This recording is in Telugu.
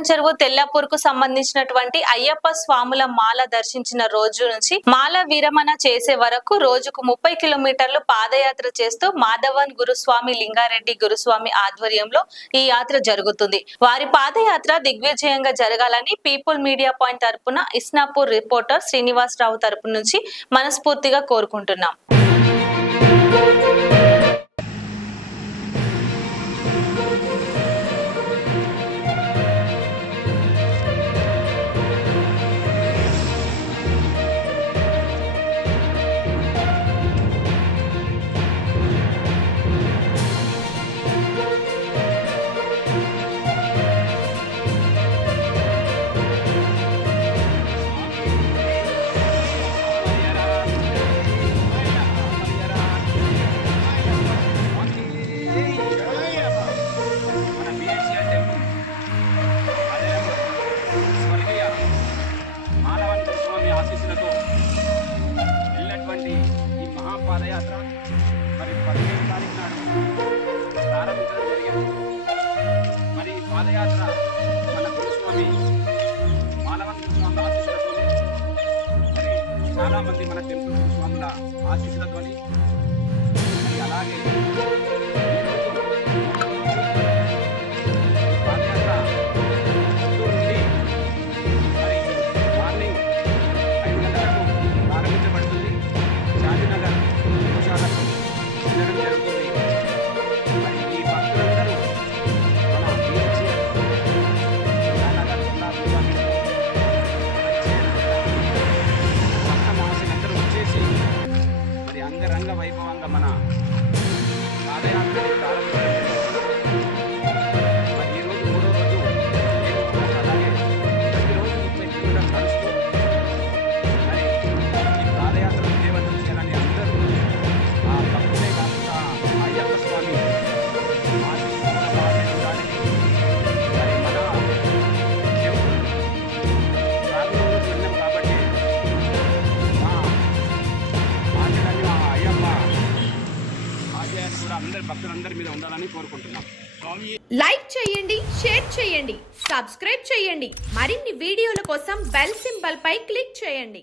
పటాన్చెరువు తెల్లాపూర్ కు సంబంధించినటువంటి అయ్యప్ప స్వాముల మాల దర్శించిన రోజు నుంచి మాల విరమణ చేసే వరకు రోజుకు 30 కిలోమీటర్లు పాదయాత్ర చేస్తూ మాధవన్ గురుస్వామి లింగారెడ్డి గురుస్వామి ఆధ్వర్యంలో ఈ యాత్ర జరుగుతుంది. వారి పాదయాత్ర దిగ్విజయంగా జరగాలని పీపుల్ మీడియా పాయింట్ తరపున ఇస్నాపూర్ రిపోర్టర్ శ్రీనివాసరావు తరపు నుంచి మనస్ఫూర్తిగా కోరుకుంటున్నాం. పాదయాత్ర మరి 15 తారీఖు నాడు ప్రారంభించడం జరిగింది. మరి ఈ పాదయాత్ర మన గురుస్వామి మాలవన్ గురుస్వామి ఆశీస్సులతో మరి చాలామంది మన టెంపుల్ గురుస్వాముల ఆశీస్సులతో మరి అలాగే పాదయాత్ర నుండి మరి మార్నింగ్ 5 గంటలకు ప్రారంభించబడుతుంది. శాంతినగర్ గోశాలకు వెళ్ళడం జరుగుతుంది. మరి ఈ భక్తులందరూ మన భక్త మహాశులందరూ వచ్చేసి మరి అంగరంగ వైభవంగా మన పాదయాత్రని ప్రారంభించడం జరుగుతుంది. మరి ఈరోజు 3వ రోజు నేను కూడా అలాగే ప్రతిరోజు 30 కిలోమీటర్లు నడుస్తూ మరి ఈ పాదయాత్ర విజయవంతం చేయాలని అందరూ ఆ భక్తులే కాకుండా అయ్యప్ప స్వామి ఆశీస్సుల బాధ్యత ఉండాలని మరి మన టెంపుల్ ప్రాంగణంలోకి వెళ్ళాం కాబట్టి మా ఆశయాన్ని ఆ అయ్యప్ప ఆశయాన్ని కూడా అందరి భక్తులందరి మీద ఉండాలని కోరుకుంటున్నాం. లైక్ చేయండి, షేర్ చేయండి, సబ్స్క్రైబ్ చేయండి. మరిన్ని వీడియోల కోసం బెల్ సింబల్ పై క్లిక్ చేయండి.